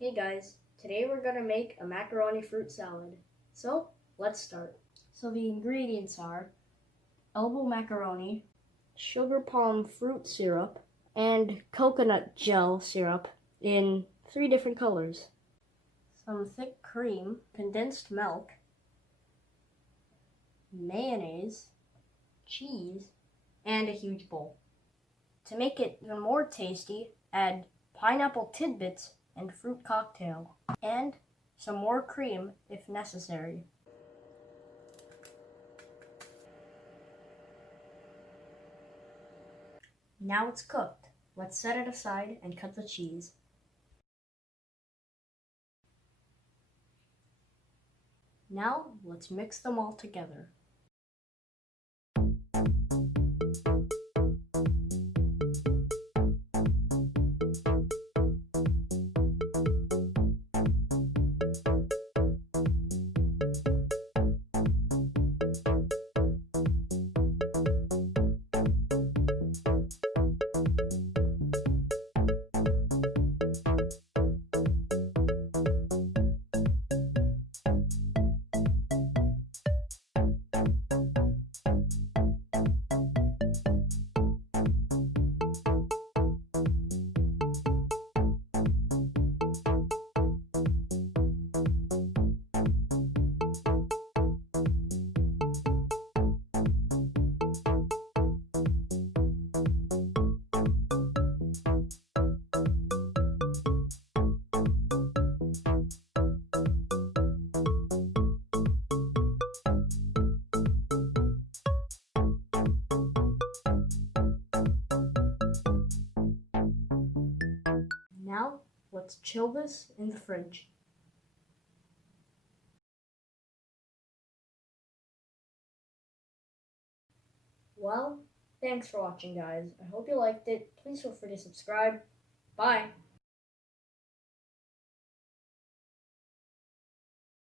Hey guys, today we're gonna make a macaroni fruit salad. So let's start. So the ingredients are elbow macaroni, sugar palm fruit syrup, and coconut gel syrup in 3 different colors. Some thick cream, condensed milk, mayonnaise, cheese, and a huge bowl. To make it even more tasty, add pineapple tidbits and fruit cocktail, and some more cream if necessary. Now it's cooked. Let's set it aside and cut the cheese. Now let's mix them all together. Now let's chill this in the fridge. Well, thanks for watching guys. I hope you liked it. Please feel free to subscribe. Bye!